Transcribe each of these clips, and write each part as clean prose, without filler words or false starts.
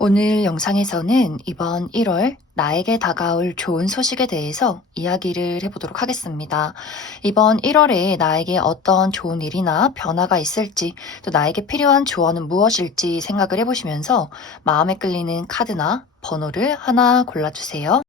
오늘 영상에서는 이번 1월 나에게 다가올 좋은 소식에 대해서 이야기를 해보도록 하겠습니다. 이번 1월에 나에게 어떤 좋은 일이나 변화가 있을지, 또 나에게 필요한 조언은 무엇일지 생각을 해보시면서 마음에 끌리는 카드나 번호를 하나 골라주세요.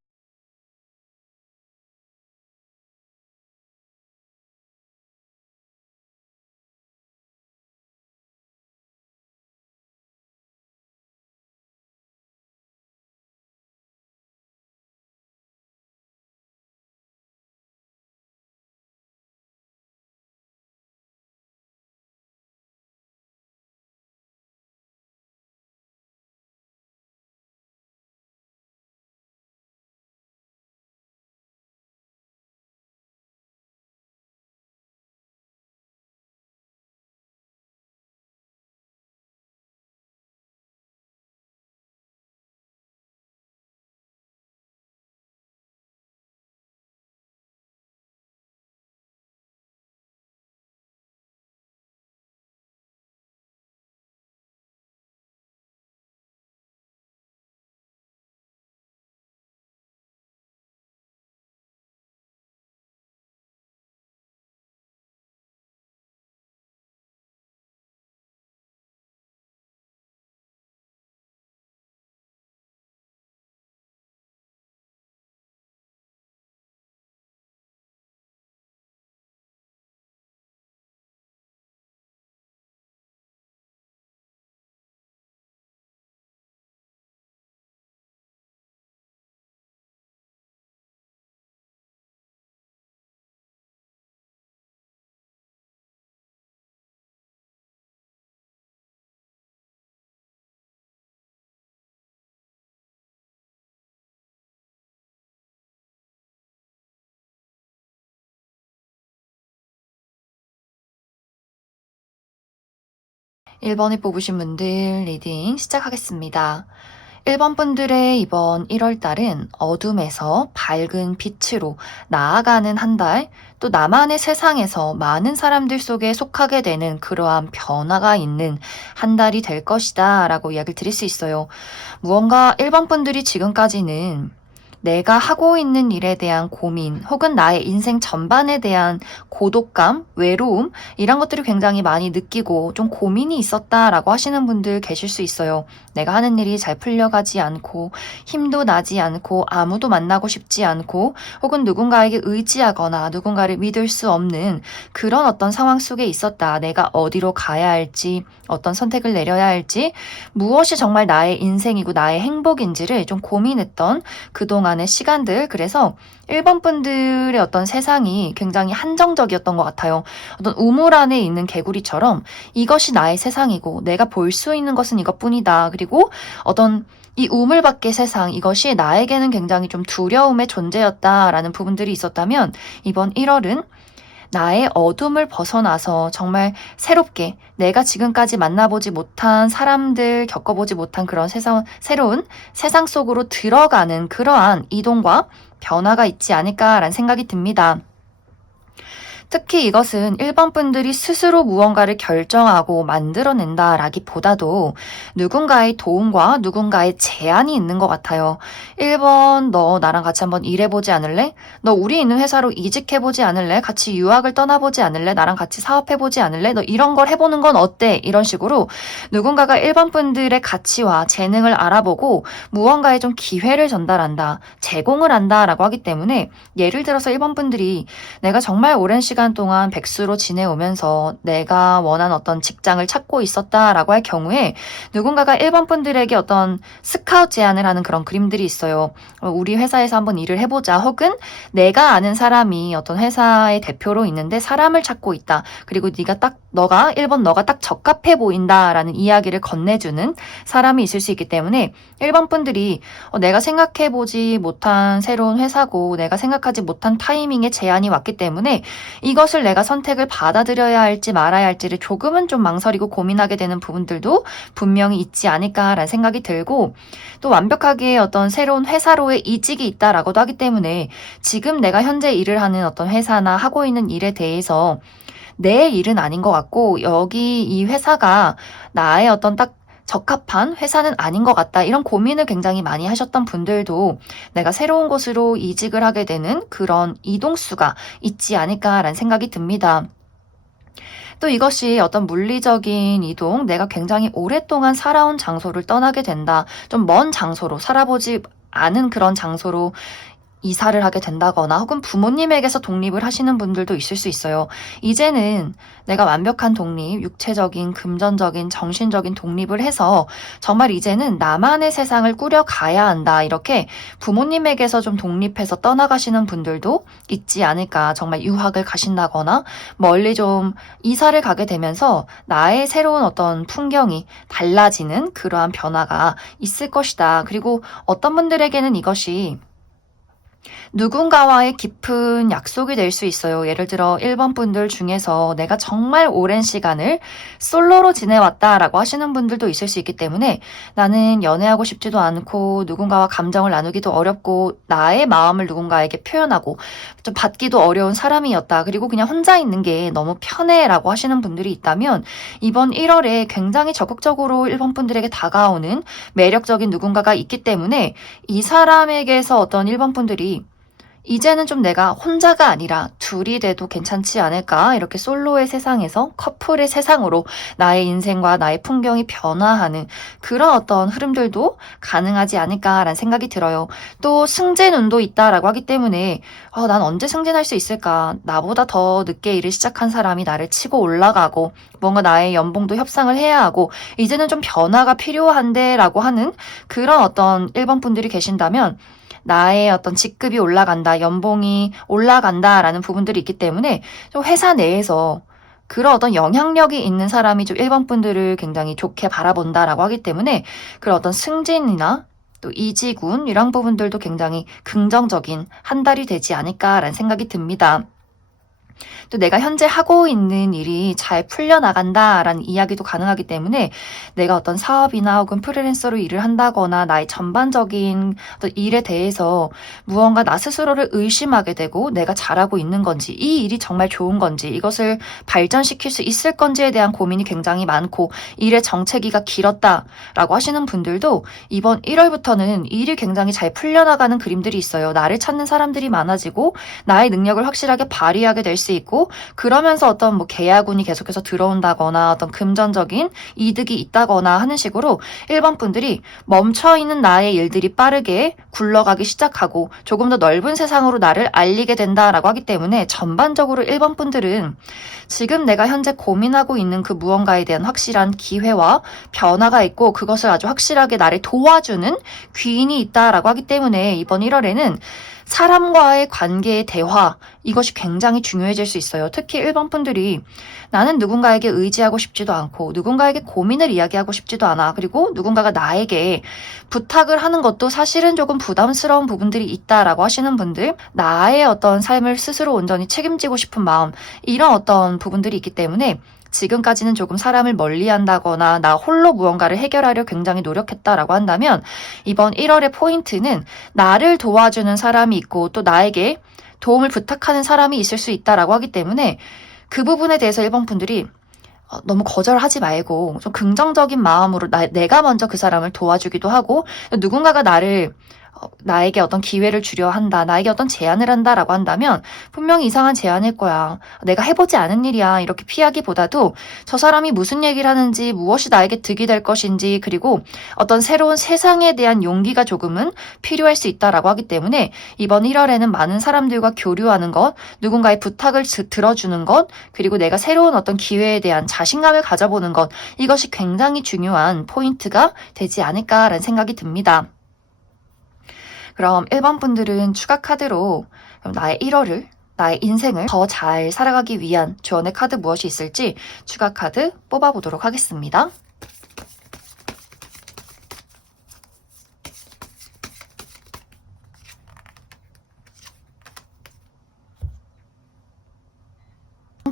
1번을 뽑으신 분들 리딩 시작하겠습니다. 1번 분들의 이번 1월 달은 어둠에서 밝은 빛으로 나아가는 한 달, 또 나만의 세상에서 많은 사람들 속에 속하게 되는 그러한 변화가 있는 한 달이 될 것이다 라고 이야기를 드릴 수 있어요. 무언가 1번 분들이 지금까지는 내가 하고 있는 일에 대한 고민, 혹은 나의 인생 전반에 대한 고독감, 외로움, 이런 것들을 굉장히 많이 느끼고 좀 고민이 있었다라고 하시는 분들 계실 수 있어요. 내가 하는 일이 잘 풀려가지 않고, 힘도 나지 않고, 아무도 만나고 싶지 않고, 혹은 누군가에게 의지하거나 누군가를 믿을 수 없는 그런 어떤 상황 속에 있었다. 내가 어디로 가야 할지, 어떤 선택을 내려야 할지, 무엇이 정말 나의 인생이고 나의 행복인지를 좀 고민했던 그동안의 시간들. 그래서 1번 분들의 어떤 세상이 굉장히 한정적이었던 것 같아요. 어떤 우물 안에 있는 개구리처럼 이것이 나의 세상이고 내가 볼 수 있는 것은 이것뿐이다. 그리고 어떤 이 우물 밖의 세상, 이것이 나에게는 굉장히 좀 두려움의 존재였다라는 부분들이 있었다면, 이번 1월은 나의 어둠을 벗어나서 정말 새롭게 내가 지금까지 만나보지 못한 사람들, 겪어보지 못한 그런 새로운 세상 속으로 들어가는 그러한 이동과 변화가 있지 않을까라는 생각이 듭니다. 특히 이것은 1번 분들이 스스로 무언가를 결정하고 만들어낸다라기보다도 누군가의 도움과 누군가의 제안이 있는 것 같아요. 1번, 너 나랑 같이 한번 일해보지 않을래? 너 우리 있는 회사로 이직해보지 않을래? 같이 유학을 떠나보지 않을래? 나랑 같이 사업해보지 않을래? 너 이런 걸 해보는 건 어때? 이런 식으로 누군가가 1번 분들의 가치와 재능을 알아보고 무언가에 좀 기회를 전달한다, 제공을 한다라고 하기 때문에, 예를 들어서 1번 분들이 내가 정말 오랜 시간 동안 백수로 지내오면서 내가 원하는 어떤 직장을 찾고 있었다라고 할 경우에 누군가가 1번 분들에게 어떤 스카우트 제안을 하는 그런 그림들이 있어요. 우리 회사에서 한번 일을 해보자, 혹은 내가 아는 사람이 어떤 회사의 대표로 있는데 사람을 찾고 있다, 그리고 너가 1번 너가 딱 적합해 보인다라는 이야기를 건네주는 사람이 있을 수 있기 때문에 1번 분들이 내가 생각해보지 못한 새로운 회사고 내가 생각하지 못한 타이밍에 제안이 왔기 때문에 이것을 내가 선택을 받아들여야 할지 말아야 할지를 조금은 좀 망설이고 고민하게 되는 부분들도 분명히 있지 않을까라는 생각이 들고, 또 완벽하게 어떤 새로운 회사로의 이직이 있다라고도 하기 때문에 지금 내가 현재 일을 하는 어떤 회사나 하고 있는 일에 대해서 내 일은 아닌 것 같고, 여기 이 회사가 나의 어떤 딱 적합한 회사는 아닌 것 같다. 이런 고민을 굉장히 많이 하셨던 분들도 내가 새로운 곳으로 이직을 하게 되는 그런 이동수가 있지 않을까라는 생각이 듭니다. 또 이것이 어떤 물리적인 이동, 내가 굉장히 오랫동안 살아온 장소를 떠나게 된다. 좀 먼 장소로, 살아보지 않은 그런 장소로 이사를 하게 된다거나 혹은 부모님에게서 독립을 하시는 분들도 있을 수 있어요. 이제는 내가 완벽한 독립, 육체적인, 금전적인, 정신적인 독립을 해서 정말 이제는 나만의 세상을 꾸려가야 한다. 이렇게 부모님에게서 좀 독립해서 떠나가시는 분들도 있지 않을까. 정말 유학을 가신다거나 멀리 좀 이사를 가게 되면서 나의 새로운 어떤 풍경이 달라지는 그러한 변화가 있을 것이다. 그리고 어떤 분들에게는 이것이 누군가와의 깊은 약속이 될 수 있어요. 예를 들어 1번 분들 중에서 내가 정말 오랜 시간을 솔로로 지내왔다라고 하시는 분들도 있을 수 있기 때문에 나는 연애하고 싶지도 않고 누군가와 감정을 나누기도 어렵고 나의 마음을 누군가에게 표현하고 좀 받기도 어려운 사람이었다. 그리고 그냥 혼자 있는 게 너무 편해라고 하시는 분들이 있다면 이번 1월에 굉장히 적극적으로 1번 분들에게 다가오는 매력적인 누군가가 있기 때문에 이 사람에게서 어떤 1번 분들이 이제는 좀 내가 혼자가 아니라 둘이 돼도 괜찮지 않을까? 이렇게 솔로의 세상에서 커플의 세상으로 나의 인생과 나의 풍경이 변화하는 그런 어떤 흐름들도 가능하지 않을까라는 생각이 들어요. 또 승진운도 있다라고 하기 때문에 난 언제 승진할 수 있을까? 나보다 더 늦게 일을 시작한 사람이 나를 치고 올라가고 뭔가 나의 연봉도 협상을 해야 하고 이제는 좀 변화가 필요한데 라고 하는 그런 어떤 1번 분들이 계신다면 나의 어떤 직급이 올라간다, 연봉이 올라간다라는 부분들이 있기 때문에 좀 회사 내에서 그런 어떤 영향력이 있는 사람이 좀 1번 분들을 굉장히 좋게 바라본다라고 하기 때문에 그런 어떤 승진이나 또 이직운 이런 부분들도 굉장히 긍정적인 한 달이 되지 않을까라는 생각이 듭니다. 또 내가 현재 하고 있는 일이 잘 풀려나간다라는 이야기도 가능하기 때문에 내가 어떤 사업이나 혹은 프리랜서로 일을 한다거나 나의 전반적인 어떤 일에 대해서 무언가 나 스스로를 의심하게 되고 내가 잘하고 있는 건지 이 일이 정말 좋은 건지 이것을 발전시킬 수 있을 건지에 대한 고민이 굉장히 많고 일의 정체기가 길었다라고 하시는 분들도 이번 1월부터는 일이 굉장히 잘 풀려나가는 그림들이 있어요. 나를 찾는 사람들이 많아지고 나의 능력을 확실하게 발휘하게 될 수 있고 그러면서 어떤 뭐 계약운이 계속해서 들어온다거나 어떤 금전적인 이득이 있다거나 하는 식으로 1번 분들이 멈춰있는 나의 일들이 빠르게 굴러가기 시작하고 조금 더 넓은 세상으로 나를 알리게 된다라고 하기 때문에 전반적으로 1번 분들은 지금 내가 현재 고민하고 있는 그 무언가에 대한 확실한 기회와 변화가 있고 그것을 아주 확실하게 나를 도와주는 귀인이 있다라고 하기 때문에 이번 1월에는 사람과의 관계의 대화, 이것이 굉장히 중요해질 수 있어요. 특히 1번 분들이 나는 누군가에게 의지하고 싶지도 않고 누군가에게 고민을 이야기하고 싶지도 않아. 그리고 누군가가 나에게 부탁을 하는 것도 사실은 조금 부담스러운 부분들이 있다라고 하시는 분들, 나의 어떤 삶을 스스로 온전히 책임지고 싶은 마음, 이런 어떤 부분들이 있기 때문에 지금까지는 조금 사람을 멀리한다거나 나 홀로 무언가를 해결하려 굉장히 노력했다라고 한다면 이번 1월의 포인트는 나를 도와주는 사람이 있고 또 나에게 도움을 부탁하는 사람이 있을 수 있다라고 하기 때문에 그 부분에 대해서 1번 분들이 너무 거절하지 말고 좀 긍정적인 마음으로 내가 먼저 그 사람을 도와주기도 하고 누군가가 나에게 어떤 기회를 주려 한다, 나에게 어떤 제안을 한다라고 한다면 분명히 이상한 제안일 거야. 내가 해보지 않은 일이야. 이렇게 피하기보다도 저 사람이 무슨 얘기를 하는지, 무엇이 나에게 득이 될 것인지, 그리고 어떤 새로운 세상에 대한 용기가 조금은 필요할 수 있다라고 하기 때문에 이번 1월에는 많은 사람들과 교류하는 것, 누군가의 부탁을 들어주는 것, 그리고 내가 새로운 어떤 기회에 대한 자신감을 가져보는 것, 이것이 굉장히 중요한 포인트가 되지 않을까라는 생각이 듭니다. 그럼 1번 분들은 추가 카드로 나의 1월을, 나의 인생을 더 잘 살아가기 위한 조언의 카드 무엇이 있을지 추가 카드 뽑아보도록 하겠습니다.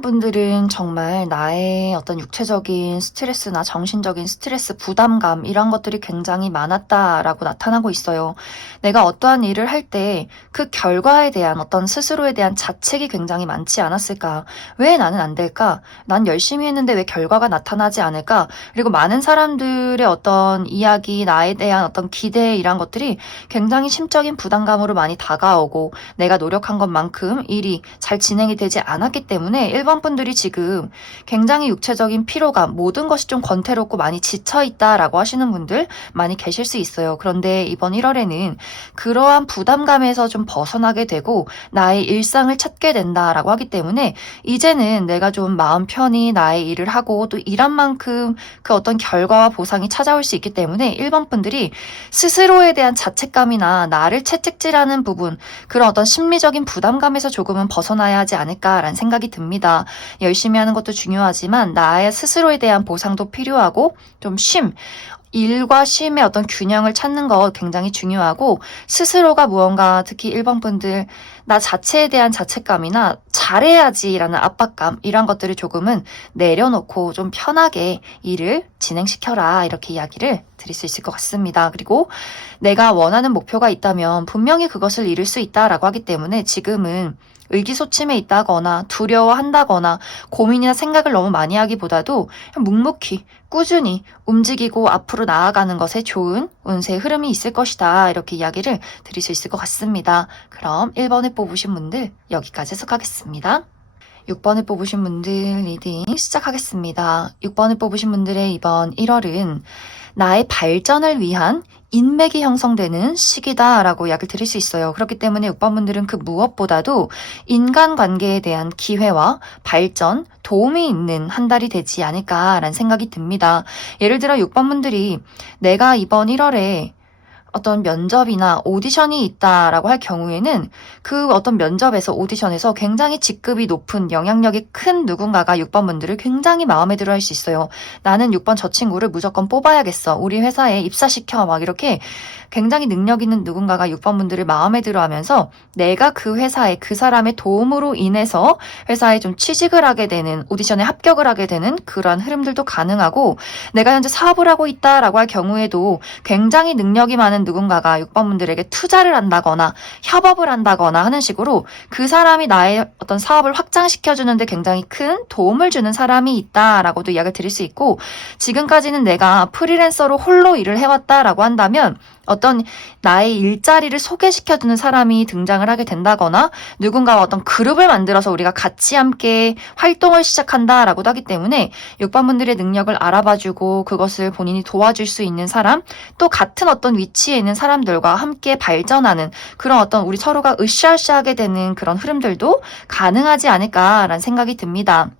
분들은 정말 나의 어떤 육체적인 스트레스나 정신적인 스트레스, 부담감 이런 것들이 굉장히 많았다라고 나타나고 있어요. 내가 어떠한 일을 할 때 그 결과에 대한 어떤 스스로에 대한 자책이 굉장히 많지 않았을까? 왜 나는 안 될까? 난 열심히 했는데 왜 결과가 나타나지 않을까? 그리고 많은 사람들의 어떤 이야기, 나에 대한 어떤 기대 이런 것들이 굉장히 심적인 부담감으로 많이 다가오고 내가 노력한 것만큼 일이 잘 진행이 되지 않았기 때문에 1번 분들이 지금 굉장히 육체적인 피로감, 모든 것이 좀 권태롭고 많이 지쳐있다라고 하시는 분들 많이 계실 수 있어요. 그런데 이번 1월에는 그러한 부담감에서 좀 벗어나게 되고 나의 일상을 찾게 된다라고 하기 때문에 이제는 내가 좀 마음 편히 나의 일을 하고 또 일한 만큼 그 어떤 결과와 보상이 찾아올 수 있기 때문에 1번 분들이 스스로에 대한 자책감이나 나를 채찍질하는 부분, 그런 어떤 심리적인 부담감에서 조금은 벗어나야 하지 않을까라는 생각이 듭니다. 열심히 하는 것도 중요하지만 나의 스스로에 대한 보상도 필요하고 좀 일과 쉼의 어떤 균형을 찾는 것 굉장히 중요하고 스스로가 무언가 특히 1번 분들 나 자체에 대한 자책감이나 잘해야지라는 압박감 이런 것들을 조금은 내려놓고 좀 편하게 일을 진행시켜라 이렇게 이야기를 드릴 수 있을 것 같습니다. 그리고 내가 원하는 목표가 있다면 분명히 그것을 이룰 수 있다라고 하기 때문에 지금은 의기소침해 있다거나 두려워한다거나 고민이나 생각을 너무 많이 하기보다도 그냥 묵묵히 꾸준히 움직이고 앞으로 나아가는 것에 좋은 운세의 흐름이 있을 것이다. 이렇게 이야기를 드릴 수 있을 것 같습니다. 그럼 1번에 뽑으신 분들 여기까지 해석하겠습니다. 6번을 뽑으신 분들 리딩 시작하겠습니다. 6번을 뽑으신 분들의 이번 1월은 나의 발전을 위한 인맥이 형성되는 시기다라고 이야기를 드릴 수 있어요. 그렇기 때문에 6번 분들은 그 무엇보다도 인간관계에 대한 기회와 발전, 도움이 있는 한 달이 되지 않을까라는 생각이 듭니다. 예를 들어 6번 분들이 내가 이번 1월에 어떤 면접이나 오디션이 있다라고 할 경우에는 그 어떤 면접에서 오디션에서 굉장히 직급이 높은 영향력이 큰 누군가가 6번 분들을 굉장히 마음에 들어 할 수 있어요. 나는 6번 저 친구를 무조건 뽑아야겠어. 우리 회사에 입사시켜. 막 이렇게 굉장히 능력 있는 누군가가 6번 분들을 마음에 들어 하면서 내가 그 회사에 그 사람의 도움으로 인해서 회사에 좀 취직을 하게 되는 오디션에 합격을 하게 되는 그러한 흐름들도 가능하고 내가 현재 사업을 하고 있다라고 할 경우에도 굉장히 능력이 많은 누군가가 6번 분들에게 투자를 한다거나 협업을 한다거나 하는 식으로 그 사람이 나의 어떤 사업을 확장시켜주는데 굉장히 큰 도움을 주는 사람이 있다라고도 이야기를 드릴 수 있고 지금까지는 내가 프리랜서로 홀로 일을 해왔다라고 한다면 어떤 나의 일자리를 소개시켜주는 사람이 등장을 하게 된다거나 누군가와 어떤 그룹을 만들어서 우리가 같이 함께 활동을 시작한다라고도 하기 때문에 6번 분들의 능력을 알아봐주고 그것을 본인이 도와줄 수 있는 사람 또 같은 어떤 위치에 있는 사람들과 함께 발전하는 그런 어떤 우리 서로가 으쌰으쌰하게 되는 그런 흐름들도 가능하지 않을까라는 생각이 듭니다.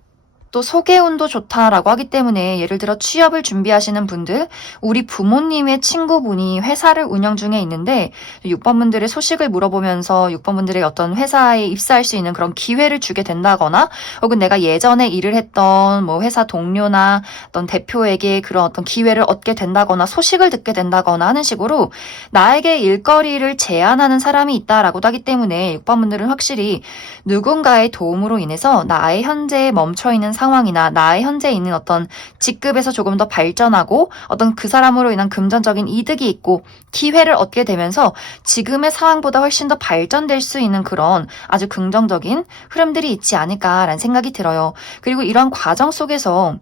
또 소개운도 좋다라고 하기 때문에 예를 들어 취업을 준비하시는 분들, 우리 부모님의 친구분이 회사를 운영 중에 있는데 6번 분들의 소식을 물어보면서 6번 분들의 어떤 회사에 입사할 수 있는 그런 기회를 주게 된다거나 혹은 내가 예전에 일을 했던 뭐 회사 동료나 어떤 대표에게 그런 어떤 기회를 얻게 된다거나 소식을 듣게 된다거나 하는 식으로 나에게 일거리를 제안하는 사람이 있다라고도 하기 때문에 6번 분들은 확실히 누군가의 도움으로 인해서 나의 현재에 멈춰있는 상황이나 나의 현재 있는 어떤 직급에서 조금 더 발전하고 어떤 그 사람으로 인한 금전적인 이득이 있고 기회를 얻게 되면서 지금의 상황보다 훨씬 더 발전될 수 있는 그런 아주 긍정적인 흐름들이 있지 않을까라는 생각이 들어요. 그리고 이런 과정 속에서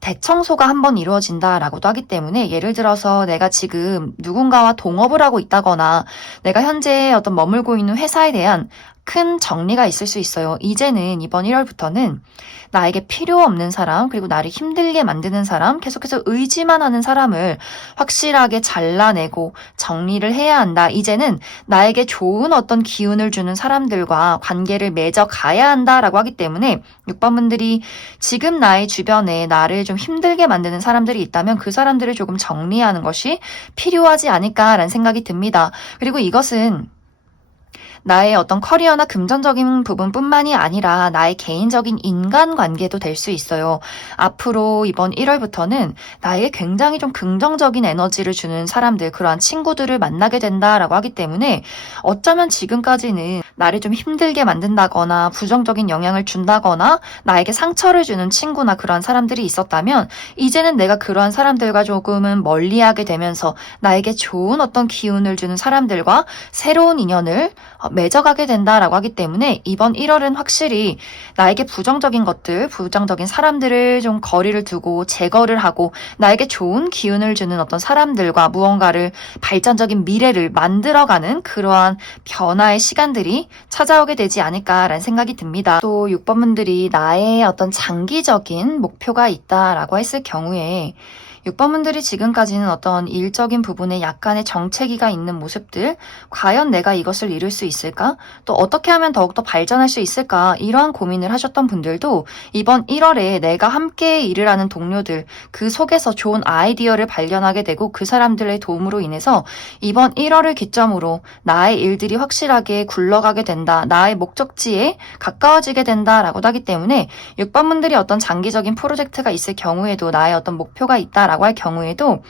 대청소가 한번 이루어진다라고도 하기 때문에 예를 들어서 내가 지금 누군가와 동업을 하고 있다거나 내가 현재 어떤 머물고 있는 회사에 대한 큰 정리가 있을 수 있어요. 이제는 이번 1월부터는 나에게 필요 없는 사람, 그리고 나를 힘들게 만드는 사람, 계속해서 의지만 하는 사람을 확실하게 잘라내고 정리를 해야 한다. 이제는 나에게 좋은 어떤 기운을 주는 사람들과 관계를 맺어 가야 한다라고 하기 때문에 6번 분들이 지금 나의 주변에 나를 좀 힘들게 만드는 사람들이 있다면 그 사람들을 조금 정리하는 것이 필요하지 않을까라는 생각이 듭니다. 그리고 이것은 나의 어떤 커리어나 금전적인 부분뿐만이 아니라 나의 개인적인 인간관계도 될 수 있어요. 앞으로 이번 1월부터는 나에게 굉장히 좀 긍정적인 에너지를 주는 사람들, 그러한 친구들을 만나게 된다라고 하기 때문에 어쩌면 지금까지는 나를 좀 힘들게 만든다거나 부정적인 영향을 준다거나 나에게 상처를 주는 친구나 그러한 사람들이 있었다면 이제는 내가 그러한 사람들과 조금은 멀리하게 되면서 나에게 좋은 어떤 기운을 주는 사람들과 새로운 인연을 맺어가게 된다라고 하기 때문에 이번 1월은 확실히 나에게 부정적인 것들, 부정적인 사람들을 좀 거리를 두고 제거를 하고 나에게 좋은 기운을 주는 어떤 사람들과 무언가를 발전적인 미래를 만들어가는 그러한 변화의 시간들이 찾아오게 되지 않을까라는 생각이 듭니다. 또 6번분들이 나의 어떤 장기적인 목표가 있다라고 했을 경우에 6번분들이 지금까지는 어떤 일적인 부분에 약간의 정체기가 있는 모습들, 과연 내가 이것을 이룰 수 있을까? 또 어떻게 하면 더욱더 발전할 수 있을까? 이러한 고민을 하셨던 분들도 이번 1월에 내가 함께 일을 하는 동료들, 그 속에서 좋은 아이디어를 발견하게 되고 그 사람들의 도움으로 인해서 이번 1월을 기점으로 나의 일들이 확실하게 굴러가게 된다. 나의 목적지에 가까워지게 된다라고 하기 때문에 6번분들이 어떤 장기적인 프로젝트가 있을 경우에도 나의 어떤 목표가 있다 라고 할 경우에도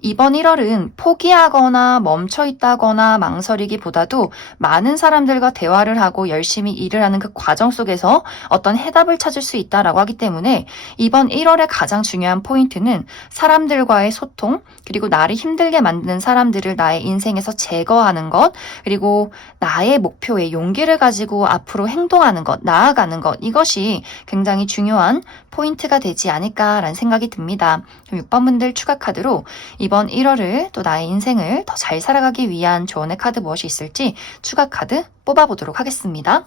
이번 1월은 포기하거나 멈춰있다거나 망설이기보다도 많은 사람들과 대화를 하고 열심히 일을 하는 그 과정 속에서 어떤 해답을 찾을 수 있다라고 하기 때문에 이번 1월의 가장 중요한 포인트는 사람들과의 소통, 그리고 나를 힘들게 만드는 사람들을 나의 인생에서 제거하는 것, 그리고 나의 목표에 용기를 가지고 앞으로 행동하는 것, 나아가는 것, 이것이 굉장히 중요한 포인트가 되지 않을까라는 생각이 듭니다. 6번분들 추가 카드로 이번 1월을 또 나의 인생을 더 잘 살아가기 위한 조언의 카드 무엇이 있을지 추가 카드 뽑아보도록 하겠습니다.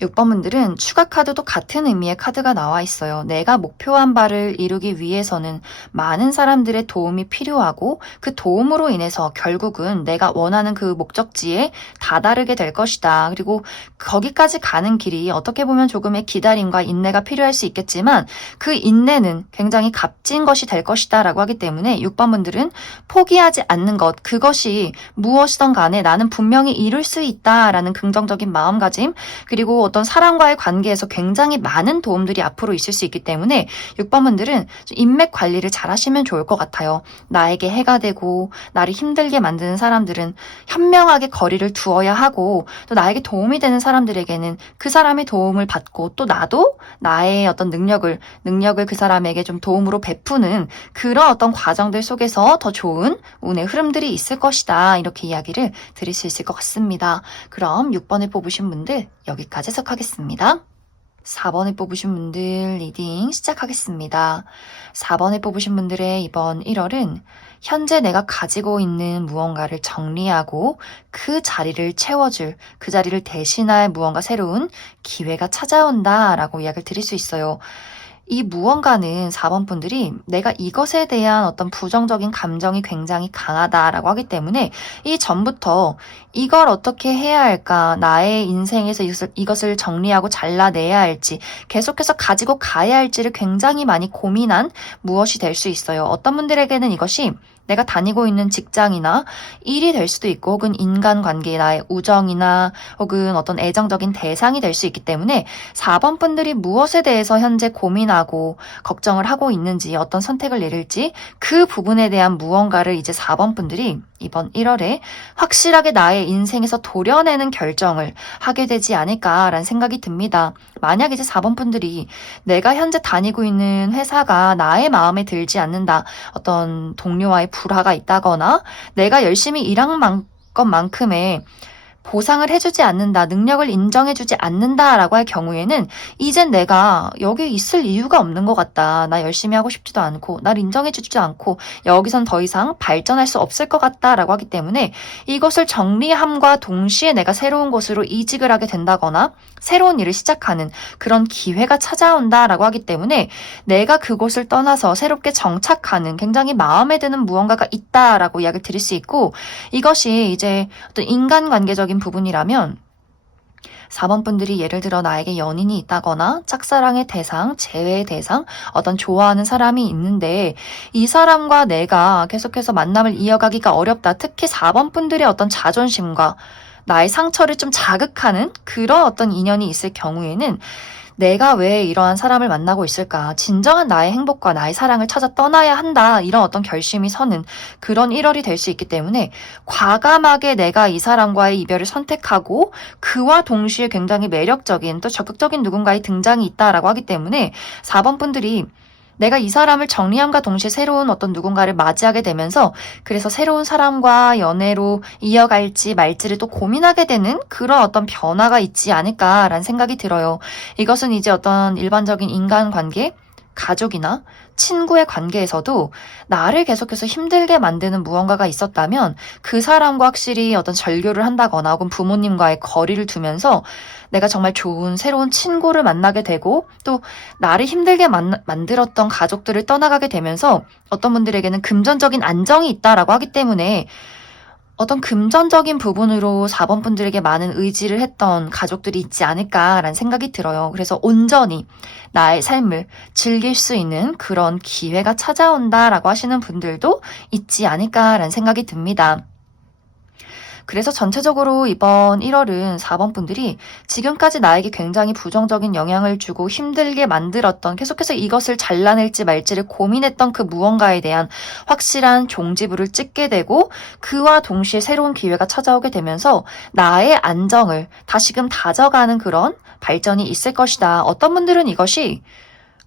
6번분들은 추가 카드도 같은 의미의 카드가 나와 있어요. 내가 목표한 바를 이루기 위해서는 많은 사람들의 도움이 필요하고 그 도움으로 인해서 결국은 내가 원하는 그 목적지에 다다르게 될 것이다. 그리고 거기까지 가는 길이 어떻게 보면 조금의 기다림과 인내가 필요할 수 있겠지만 그 인내는 굉장히 값진 것이 될 것이다 라고 하기 때문에 6번분들은 포기하지 않는 것, 그것이 무엇이든 간에 나는 분명히 이룰 수 있다라는 긍정적인 마음가짐, 그리고 어떤 사람과의 관계에서 굉장히 많은 도움들이 앞으로 있을 수 있기 때문에 6번분들은 인맥 관리를 잘 하시면 좋을 것 같아요. 나에게 해가 되고 나를 힘들게 만드는 사람들은 현명하게 거리를 두어야 하고 또 나에게 도움이 되는 사람들에게는 그 사람의 도움을 받고 또 나도 나의 어떤 능력을 그 사람에게 좀 도움으로 베푸는 그런 어떤 과정들 속에서 더 좋은 운의 흐름들이 있을 것이다. 이렇게 이야기를 드릴 수 있을 것 같습니다. 그럼 6번을 뽑으신 분들 여기까지 해석하겠습니다. 4번을 뽑으신 분들 리딩 시작하겠습니다. 4번을 뽑으신 분들의 이번 1월은 현재 내가 가지고 있는 무언가를 정리하고 그 자리를 채워줄, 그 자리를 대신할 무언가 새로운 기회가 찾아온다라고 이야기를 드릴 수 있어요. 이 무언가는 4번 분들이 내가 이것에 대한 어떤 부정적인 감정이 굉장히 강하다라고 하기 때문에 이 전부터 이걸 어떻게 해야 할까, 나의 인생에서 이것을 정리하고 잘라내야 할지, 계속해서 가지고 가야 할지를 굉장히 많이 고민한 무엇이 될 수 있어요. 어떤 분들에게는 이것이 내가 다니고 있는 직장이나 일이 될 수도 있고 혹은 인간관계, 나의 우정이나 혹은 어떤 애정적인 대상이 될 수 있기 때문에 4번 분들이 무엇에 대해서 현재 고민하고 걱정을 하고 있는지, 어떤 선택을 내릴지 그 부분에 대한 무언가를 이제 4번 분들이 이번 1월에 확실하게 나의 인생에서 도려내는 결정을 하게 되지 않을까라는 생각이 듭니다. 만약 이제 4번 분들이 내가 현재 다니고 있는 회사가 나의 마음에 들지 않는다, 어떤 동료와의 불화가 있다거나 내가 열심히 일한 것만큼의 보상을 해주지 않는다, 능력을 인정해주지 않는다라고 할 경우에는 이젠 내가 여기 있을 이유가 없는 것 같다. 나 열심히 하고 싶지도 않고 날 인정해주지도 않고 여기선 더 이상 발전할 수 없을 것 같다라고 하기 때문에 이것을 정리함과 동시에 내가 새로운 곳으로 이직을 하게 된다거나 새로운 일을 시작하는 그런 기회가 찾아온다라고 하기 때문에 내가 그곳을 떠나서 새롭게 정착하는 굉장히 마음에 드는 무언가가 있다라고 이야기를 드릴 수 있고, 이것이 이제 어떤 인간관계적인 부분이라면 4번 분들이 예를 들어 나에게 연인이 있다거나 짝사랑의 대상, 재회의 대상, 어떤 좋아하는 사람이 있는데 이 사람과 내가 계속해서 만남을 이어가기가 어렵다. 특히 4번 분들의 어떤 자존심과 나의 상처를 좀 자극하는 그런 어떤 인연이 있을 경우에는 내가 왜 이러한 사람을 만나고 있을까? 진정한 나의 행복과 나의 사랑을 찾아 떠나야 한다. 이런 어떤 결심이 서는 그런 1월이 될 수 있기 때문에 과감하게 내가 이 사람과의 이별을 선택하고 그와 동시에 굉장히 매력적인 또 적극적인 누군가의 등장이 있다라고 하기 때문에 4번 분들이 내가 이 사람을 정리함과 동시에 새로운 어떤 누군가를 맞이하게 되면서 그래서 새로운 사람과 연애로 이어갈지 말지를 또 고민하게 되는 그런 어떤 변화가 있지 않을까라는 생각이 들어요. 이것은 이제 어떤 일반적인 인간관계, 가족이나 친구의 관계에서도 나를 계속해서 힘들게 만드는 무언가가 있었다면 그 사람과 확실히 어떤 절교를 한다거나 혹은 부모님과의 거리를 두면서 내가 정말 좋은 새로운 친구를 만나게 되고 또 나를 힘들게 만들었던 가족들을 떠나가게 되면서 어떤 분들에게는 금전적인 안정이 있다라고 하기 때문에 어떤 금전적인 부분으로 4번 분들에게 많은 의지를 했던 가족들이 있지 않을까라는 생각이 들어요. 그래서 온전히 나의 삶을 즐길 수 있는 그런 기회가 찾아온다라고 하시는 분들도 있지 않을까라는 생각이 듭니다. 그래서 전체적으로 이번 1월은 4번 분들이 지금까지 나에게 굉장히 부정적인 영향을 주고 힘들게 만들었던 계속해서 이것을 잘라낼지 말지를 고민했던 그 무언가에 대한 확실한 종지부를 찍게 되고 그와 동시에 새로운 기회가 찾아오게 되면서 나의 안정을 다시금 다져가는 그런 발전이 있을 것이다. 어떤 분들은 이것이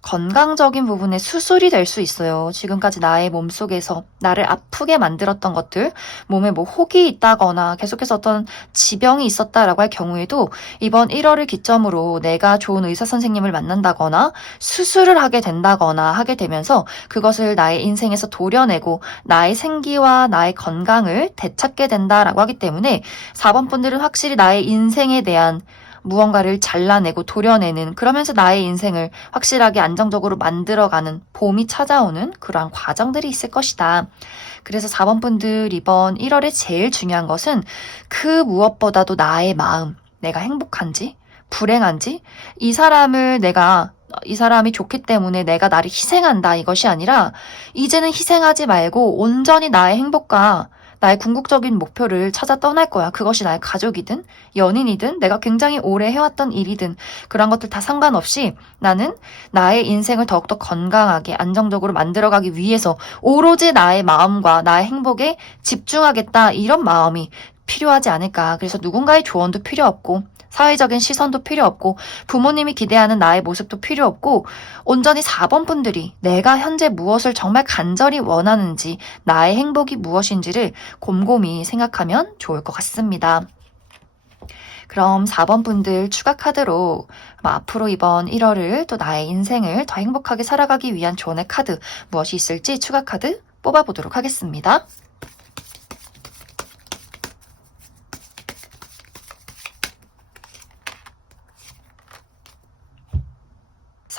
건강적인 부분의 수술이 될 수 있어요. 지금까지 나의 몸속에서 나를 아프게 만들었던 것들, 몸에 뭐 혹이 있다거나 계속해서 어떤 지병이 있었다라고 할 경우에도 이번 1월을 기점으로 내가 좋은 의사 선생님을 만난다거나 수술을 하게 된다거나 하게 되면서 그것을 나의 인생에서 도려내고 나의 생기와 나의 건강을 되찾게 된다라고 하기 때문에 4번 분들은 확실히 나의 인생에 대한 무언가를 잘라내고 도려내는 그러면서 나의 인생을 확실하게 안정적으로 만들어가는 봄이 찾아오는 그러한 과정들이 있을 것이다. 그래서 4번 분들 이번 1월에 제일 중요한 것은 그 무엇보다도 나의 마음, 내가 행복한지 불행한지 이 사람이 좋기 때문에 내가 나를 희생한다 이것이 아니라 이제는 희생하지 말고 온전히 나의 행복과 나의 궁극적인 목표를 찾아 떠날 거야. 그것이 나의 가족이든 연인이든 내가 굉장히 오래 해왔던 일이든 그런 것들 다 상관없이 나는 나의 인생을 더욱더 건강하게 안정적으로 만들어가기 위해서 오로지 나의 마음과 나의 행복에 집중하겠다 이런 마음이 필요하지 않을까. 그래서 누군가의 조언도 필요 없고 사회적인 시선도 필요 없고 부모님이 기대하는 나의 모습도 필요 없고 온전히 4번 분들이 내가 현재 무엇을 정말 간절히 원하는지 나의 행복이 무엇인지를 곰곰이 생각하면 좋을 것 같습니다. 그럼 4번 분들 추가 카드로 앞으로 이번 1월을 또 나의 인생을 더 행복하게 살아가기 위한 조언의 카드 무엇이 있을지 추가 카드 뽑아보도록 하겠습니다.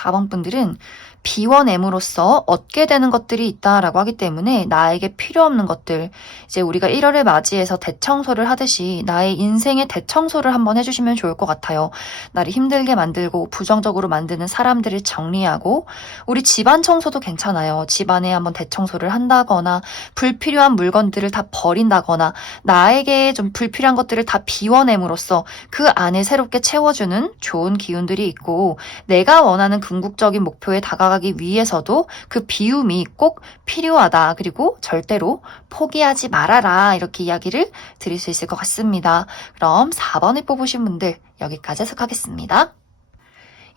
4번 분들은 비워냄으로써 얻게 되는 것들이 있다라고 하기 때문에 나에게 필요 없는 것들, 이제 우리가 1월을 맞이해서 대청소를 하듯이 나의 인생의 대청소를 한번 해주시면 좋을 것 같아요. 나를 힘들게 만들고 부정적으로 만드는 사람들을 정리하고 우리 집안 청소도 괜찮아요. 집안에 한번 대청소를 한다거나 불필요한 물건들을 다 버린다거나 나에게 좀 불필요한 것들을 다 비워냄으로써 그 안에 새롭게 채워주는 좋은 기운들이 있고 내가 원하는 궁극적인 목표에 다가가기 위해서도 그 비움이 꼭 필요하다. 그리고 절대로 포기하지 말아라. 이렇게 이야기를 드릴 수 있을 것 같습니다. 그럼 4번을 뽑으신 분들 여기까지 해석하겠습니다.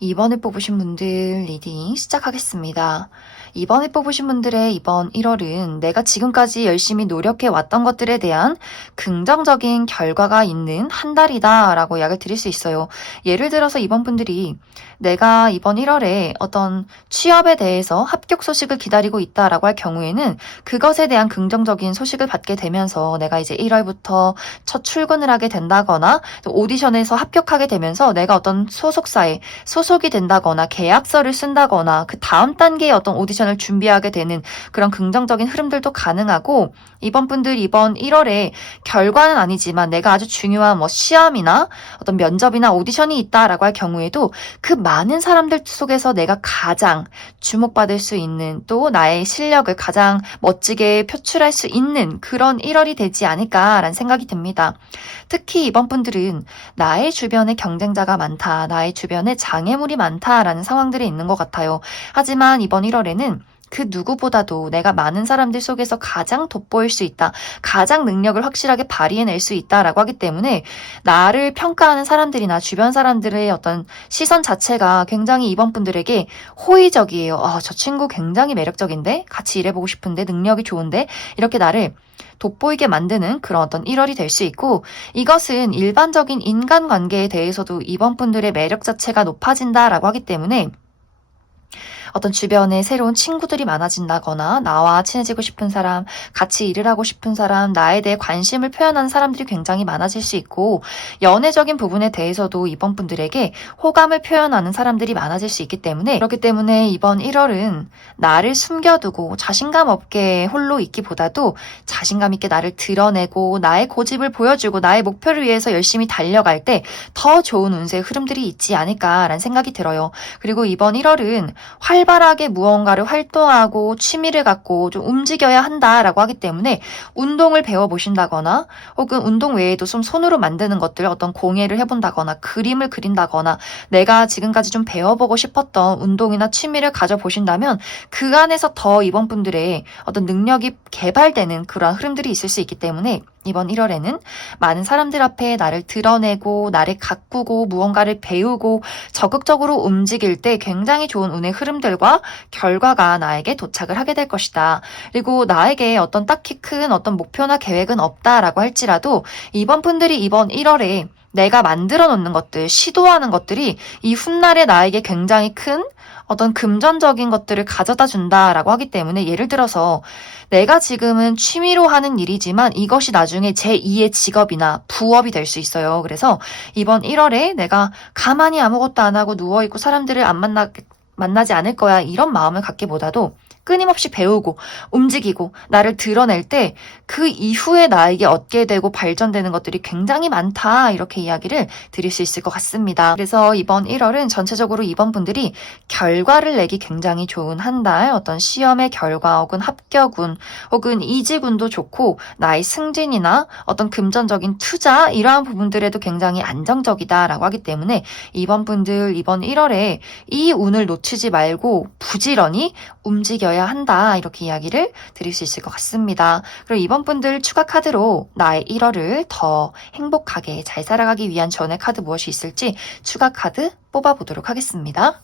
2번을 뽑으신 분들 리딩 시작하겠습니다. 2번을 뽑으신 분들의 이번 1월은 내가 지금까지 열심히 노력해 왔던 것들에 대한 긍정적인 결과가 있는 한 달이다 라고 이야기를 드릴 수 있어요. 예를 들어서 이번 분들이 내가 이번 1월에 어떤 취업에 대해서 합격 소식을 기다리고 있다라고 할 경우에는 그것에 대한 긍정적인 소식을 받게 되면서 내가 이제 1월부터 첫 출근을 하게 된다거나 오디션에서 합격하게 되면서 내가 어떤 소속사에 소속이 된다거나 계약서를 쓴다거나 그 다음 단계의 어떤 오디션을 준비하게 되는 그런 긍정적인 흐름들도 가능하고 이번 분들 이번 1월에 결과는 아니지만 내가 아주 중요한 뭐 시험이나 어떤 면접이나 오디션이 있다라고 할 경우에도 그 많은 사람들 속에서 내가 가장 주목받을 수 있는 또 나의 실력을 가장 멋지게 표출할 수 있는 그런 1월이 되지 않을까라는 생각이 듭니다. 특히 이번 분들은 나의 주변에 경쟁자가 많다, 나의 주변에 장애물 장애물이 많다라는 상황들이 있는 것 같아요. 하지만 이번 1월에는 그 누구보다도 내가 많은 사람들 속에서 가장 돋보일 수 있다. 가장 능력을 확실하게 발휘해낼 수 있다라고 하기 때문에 나를 평가하는 사람들이나 주변 사람들의 어떤 시선 자체가 굉장히 이번 분들에게 호의적이에요. 저 친구 굉장히 매력적인데? 같이 일해보고 싶은데? 능력이 좋은데? 이렇게 나를 돋보이게 만드는 그런 어떤 1월이 될 수 있고, 이것은 일반적인 인간관계에 대해서도 이번 분들의 매력 자체가 높아진다라고 하기 때문에 어떤 주변에 새로운 친구들이 많아진다거나 나와 친해지고 싶은 사람, 같이 일을 하고 싶은 사람, 나에 대해 관심을 표현하는 사람들이 굉장히 많아질 수 있고, 연애적인 부분에 대해서도 이번 분들에게 호감을 표현하는 사람들이 많아질 수 있기 때문에, 그렇기 때문에 이번 1월은 나를 숨겨두고 자신감 없게 홀로 있기보다도 자신감 있게 나를 드러내고 나의 고집을 보여주고 나의 목표를 위해서 열심히 달려갈 때 더 좋은 운세의 흐름들이 있지 않을까라는 생각이 들어요. 그리고 이번 1월은 활발하게 무언가를 활동하고 취미를 갖고 좀 움직여야 한다라고 하기 때문에 운동을 배워보신다거나 혹은 운동 외에도 좀 손으로 만드는 것들, 어떤 공예를 해본다거나 그림을 그린다거나 내가 지금까지 좀 배워보고 싶었던 운동이나 취미를 가져보신다면 그 안에서 더 이번 분들의 어떤 능력이 개발되는 그런 흐름들이 있을 수 있기 때문에 이번 1월에는 많은 사람들 앞에 나를 드러내고 나를 가꾸고 무언가를 배우고 적극적으로 움직일 때 굉장히 좋은 운의 흐름들과 결과가 나에게 도착을 하게 될 것이다. 그리고 나에게 어떤 딱히 큰 어떤 목표나 계획은 없다라고 할지라도 이번 분들이 이번 1월에 내가 만들어 놓는 것들, 시도하는 것들이 이 훗날에 나에게 굉장히 큰 어떤 금전적인 것들을 가져다 준다라고 하기 때문에, 예를 들어서 내가 지금은 취미로 하는 일이지만 이것이 나중에 제2의 직업이나 부업이 될 수 있어요. 그래서 이번 1월에 내가 가만히 아무것도 안 하고 누워있고 사람들을 안 만나지 않을 거야, 이런 마음을 갖기보다도 끊임없이 배우고 움직이고 나를 드러낼 때 그 이후에 나에게 얻게 되고 발전되는 것들이 굉장히 많다, 이렇게 이야기를 드릴 수 있을 것 같습니다. 그래서 이번 1월은 전체적으로 이번 분들이 결과를 내기 굉장히 좋은 한 달, 어떤 시험의 결과 혹은 합격운 혹은 이직운도 좋고 나의 승진이나 어떤 금전적인 투자, 이러한 부분들에도 굉장히 안정적이다라고 하기 때문에 이번 분들 이번 1월에 이 운을 놓치지 말고 부지런히 움직여야 한다, 이렇게 이야기를 드릴 수 있을 것 같습니다. 그리고 이번 분들 추가 카드로 나의 1월을 더 행복하게 잘 살아가기 위한 전의 카드 무엇이 있을지 추가 카드 뽑아보도록 하겠습니다.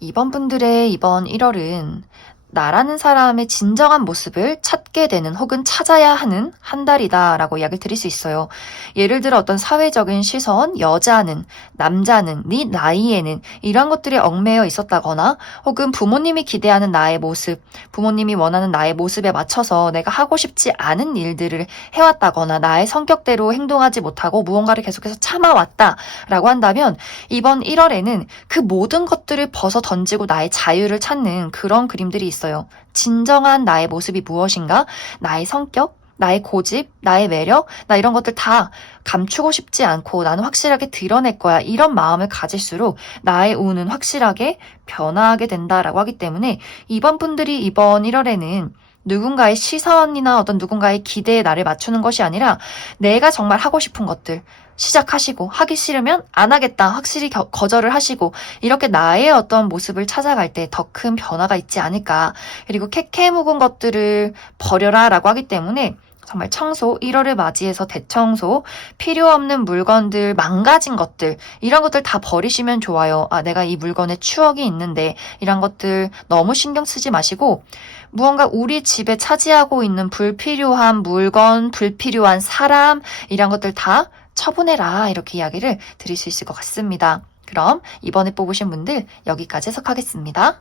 이번 분들의 이번 1월은 나라는 사람의 진정한 모습을 찾게 되는 혹은 찾아야 하는 한 달이다라고 이야기를 드릴 수 있어요. 예를 들어 어떤 사회적인 시선, 여자는, 남자는, 네 나이에는, 이런 것들에 얽매여 있었다거나 혹은 부모님이 기대하는 나의 모습, 부모님이 원하는 나의 모습에 맞춰서 내가 하고 싶지 않은 일들을 해왔다거나 나의 성격대로 행동하지 못하고 무언가를 계속해서 참아왔다라고 한다면 이번 1월에는 그 모든 것들을 벗어 던지고 나의 자유를 찾는 그런 그림들이 있어요. 진정한 나의 모습이 무엇인가? 나의 성격, 나의 고집, 나의 매력, 나 이런 것들 다 감추고 싶지 않고 나는 확실하게 드러낼 거야, 이런 마음을 가질수록 나의 운은 확실하게 변화하게 된다라고 하기 때문에 이번 분들이 이번 1월에는 누군가의 시선이나 어떤 누군가의 기대에 나를 맞추는 것이 아니라 내가 정말 하고 싶은 것들 시작하시고, 하기 싫으면 안 하겠다 확실히 거절을 하시고, 이렇게 나의 어떤 모습을 찾아갈 때 더 큰 변화가 있지 않을까. 그리고 캐캐 묵은 것들을 버려라 라고 하기 때문에 정말 청소, 1월을 맞이해서 대청소, 필요 없는 물건들, 망가진 것들, 이런 것들 다 버리시면 좋아요. 내가 이 물건에 추억이 있는데, 이런 것들 너무 신경 쓰지 마시고 무언가 우리 집에 차지하고 있는 불필요한 물건, 불필요한 사람, 이런 것들 다 처분해라, 이렇게 이야기를 드릴 수 있을 것 같습니다. 그럼 이번에 뽑으신 분들 여기까지 해석하겠습니다.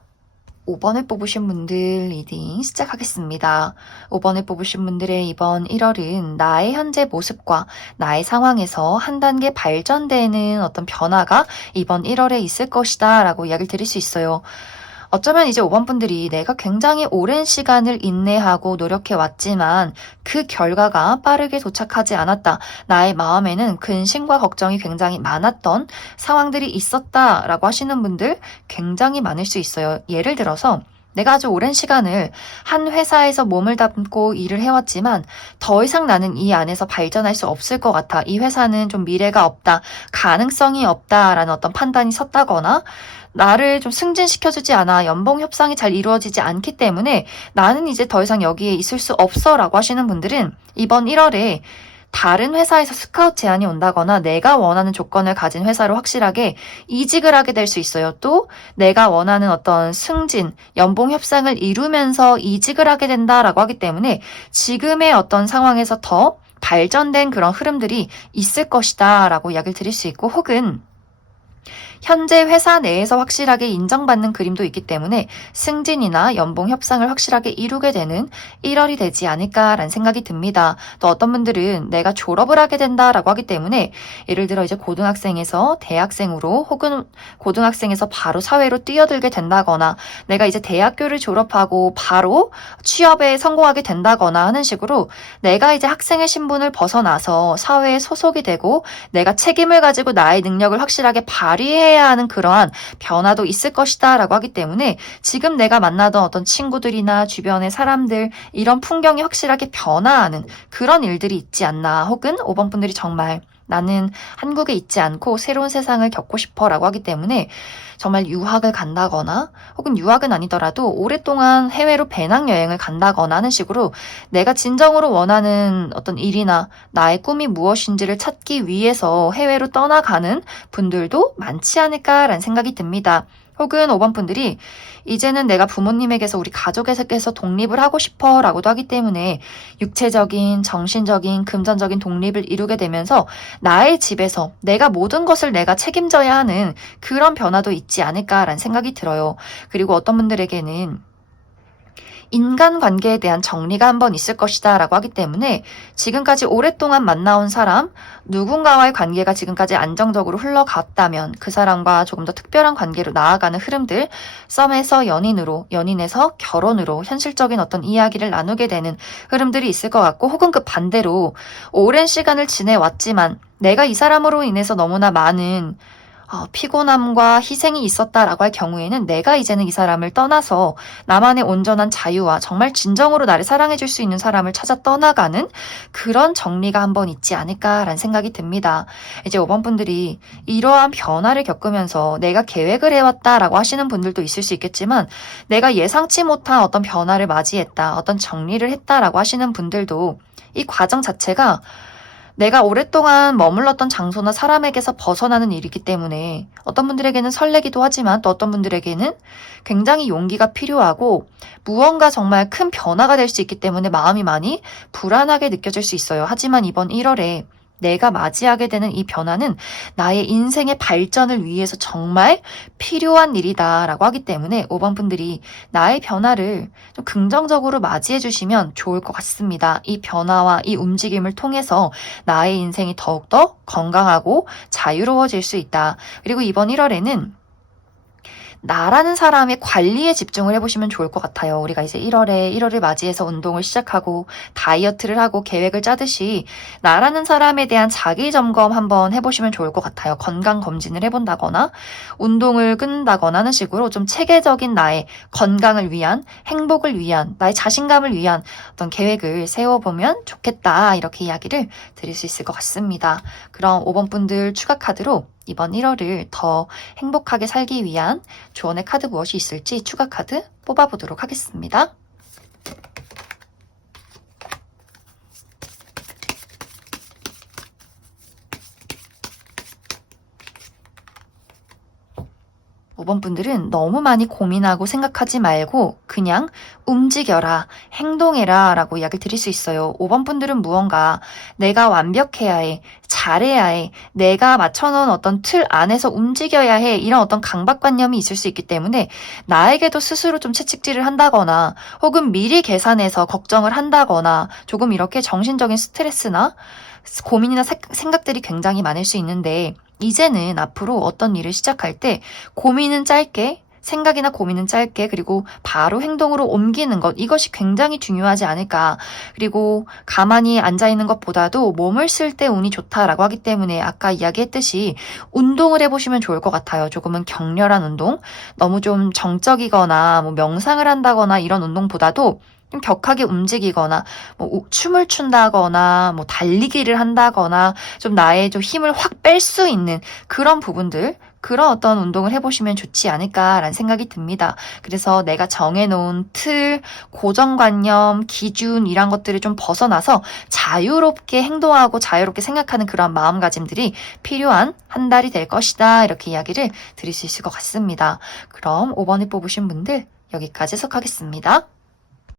5번을 뽑으신 분들 리딩 시작하겠습니다. 5번을 뽑으신 분들의 이번 1월은 나의 현재 모습과 나의 상황에서 한 단계 발전되는 어떤 변화가 이번 1월에 있을 것이다 라고 이야기를 드릴 수 있어요. 어쩌면 이제 5번 분들이 내가 굉장히 오랜 시간을 인내하고 노력해왔지만 그 결과가 빠르게 도착하지 않았다, 나의 마음에는 근심과 걱정이 굉장히 많았던 상황들이 있었다라고 하시는 분들 굉장히 많을 수 있어요. 예를 들어서 내가 아주 오랜 시간을 한 회사에서 몸을 담고 일을 해왔지만 더 이상 나는 이 안에서 발전할 수 없을 것 같아. 이 회사는 좀 미래가 없다, 가능성이 없다라는 어떤 판단이 섰다거나 나를 좀 승진시켜주지 않아, 연봉 협상이 잘 이루어지지 않기 때문에 나는 이제 더 이상 여기에 있을 수 없어 라고 하시는 분들은 이번 1월에 다른 회사에서 스카우트 제안이 온다거나 내가 원하는 조건을 가진 회사로 확실하게 이직을 하게 될 수 있어요. 또 내가 원하는 어떤 승진, 연봉 협상을 이루면서 이직을 하게 된다라고 하기 때문에 지금의 어떤 상황에서 더 발전된 그런 흐름들이 있을 것이다 라고 이야기를 드릴 수 있고, 혹은 현재 회사 내에서 확실하게 인정받는 그림도 있기 때문에 승진이나 연봉 협상을 확실하게 이루게 되는 1월이 되지 않을까라는 생각이 듭니다. 또 어떤 분들은 내가 졸업을 하게 된다라고 하기 때문에 예를 들어 이제 고등학생에서 대학생으로 혹은 고등학생에서 바로 사회로 뛰어들게 된다거나 내가 이제 대학교를 졸업하고 바로 취업에 성공하게 된다거나 하는 식으로 내가 이제 학생의 신분을 벗어나서 사회에 소속이 되고 내가 책임을 가지고 나의 능력을 확실하게 발휘해야 하는 그러한 변화도 있을 것이다 라고 하기 때문에 지금 내가 만나던 어떤 친구들이나 주변의 사람들, 이런 풍경이 확실하게 변화하는 그런 일들이 있지 않나. 혹은 5번 분들이 정말 나는 한국에 있지 않고 새로운 세상을 겪고 싶어 라고 하기 때문에 정말 유학을 간다거나 혹은 유학은 아니더라도 오랫동안 해외로 배낭여행을 간다거나 하는 식으로 내가 진정으로 원하는 어떤 일이나 나의 꿈이 무엇인지를 찾기 위해서 해외로 떠나가는 분들도 많지 않을까라는 생각이 듭니다. 혹은 5번 분들이 이제는 내가 부모님에게서 우리 가족에게서 독립을 하고 싶어 라고도 하기 때문에 육체적인, 정신적인, 금전적인 독립을 이루게 되면서 나의 집에서 내가 모든 것을 내가 책임져야 하는 그런 변화도 있지 않을까라는 생각이 들어요. 그리고 어떤 분들에게는 인간관계에 대한 정리가 한번 있을 것이다 라고 하기 때문에 지금까지 오랫동안 만나온 사람, 누군가와의 관계가 지금까지 안정적으로 흘러갔다면 그 사람과 조금 더 특별한 관계로 나아가는 흐름들, 썸에서 연인으로, 연인에서 결혼으로 현실적인 어떤 이야기를 나누게 되는 흐름들이 있을 것 같고, 혹은 그 반대로 오랜 시간을 지내왔지만 내가 이 사람으로 인해서 너무나 많은 피곤함과 희생이 있었다라고 할 경우에는 내가 이제는 이 사람을 떠나서 나만의 온전한 자유와 정말 진정으로 나를 사랑해줄 수 있는 사람을 찾아 떠나가는 그런 정리가 한번 있지 않을까라는 생각이 듭니다. 이제 5번 분들이 이러한 변화를 겪으면서 내가 계획을 해왔다라고 하시는 분들도 있을 수 있겠지만 내가 예상치 못한 어떤 변화를 맞이했다, 어떤 정리를 했다라고 하시는 분들도 이 과정 자체가 내가 오랫동안 머물렀던 장소나 사람에게서 벗어나는 일이기 때문에 어떤 분들에게는 설레기도 하지만 또 어떤 분들에게는 굉장히 용기가 필요하고 무언가 정말 큰 변화가 될 수 있기 때문에 마음이 많이 불안하게 느껴질 수 있어요. 하지만 이번 1월에 내가 맞이하게 되는 이 변화는 나의 인생의 발전을 위해서 정말 필요한 일이다라고 하기 때문에 5번 분들이 나의 변화를 좀 긍정적으로 맞이해 주시면 좋을 것 같습니다. 이 변화와 이 움직임을 통해서 나의 인생이 더욱더 건강하고 자유로워질 수 있다. 그리고 이번 1월에는 나라는 사람의 관리에 집중을 해보시면 좋을 것 같아요. 우리가 이제 1월을 맞이해서 운동을 시작하고 다이어트를 하고 계획을 짜듯이 나라는 사람에 대한 자기 점검 한번 해보시면 좋을 것 같아요. 건강 검진을 해본다거나 운동을 끊는다거나 하는 식으로 좀 체계적인 나의 건강을 위한, 행복을 위한, 나의 자신감을 위한 어떤 계획을 세워보면 좋겠다. 이렇게 이야기를 드릴 수 있을 것 같습니다. 그럼 5번 분들 추가 카드로 이번 1월을 더 행복하게 살기 위한 조언의 카드 무엇이 있을지 추가 카드 뽑아보도록 하겠습니다. 5번 분들은 너무 많이 고민하고 생각하지 말고 그냥 움직여라, 행동해라 라고 이야기를 드릴 수 있어요. 5번 분들은 무언가 내가 완벽해야 해, 잘해야 해, 내가 맞춰놓은 어떤 틀 안에서 움직여야 해, 이런 어떤 강박관념이 있을 수 있기 때문에 나에게도 스스로 좀 채찍질을 한다거나 혹은 미리 계산해서 걱정을 한다거나 조금 이렇게 정신적인 스트레스나 고민이나 생각들이 굉장히 많을 수 있는데, 이제는 앞으로 어떤 일을 시작할 때 고민은 짧게, 생각이나 고민은 짧게 그리고 바로 행동으로 옮기는 것 이것이 굉장히 중요하지 않을까. 그리고 가만히 앉아있는 것보다도 몸을 쓸 때 운이 좋다라고 하기 때문에 아까 이야기했듯이 운동을 해보시면 좋을 것 같아요. 조금은 격렬한 운동. 너무 좀 정적이거나 뭐 명상을 한다거나 이런 운동보다도 좀 격하게 움직이거나 뭐 춤을 춘다거나 뭐 달리기를 한다거나 좀 나의 좀 힘을 확 뺄 수 있는 그런 부분들 그런 어떤 운동을 해보시면 좋지 않을까라는 생각이 듭니다. 그래서 내가 정해놓은 틀, 고정관념, 기준 이런 것들을 좀 벗어나서 자유롭게 행동하고 자유롭게 생각하는 그런 마음가짐들이 필요한 한 달이 될 것이다. 이렇게 이야기를 드릴 수 있을 것 같습니다. 그럼 5번을 뽑으신 분들 여기까지 해석하겠습니다.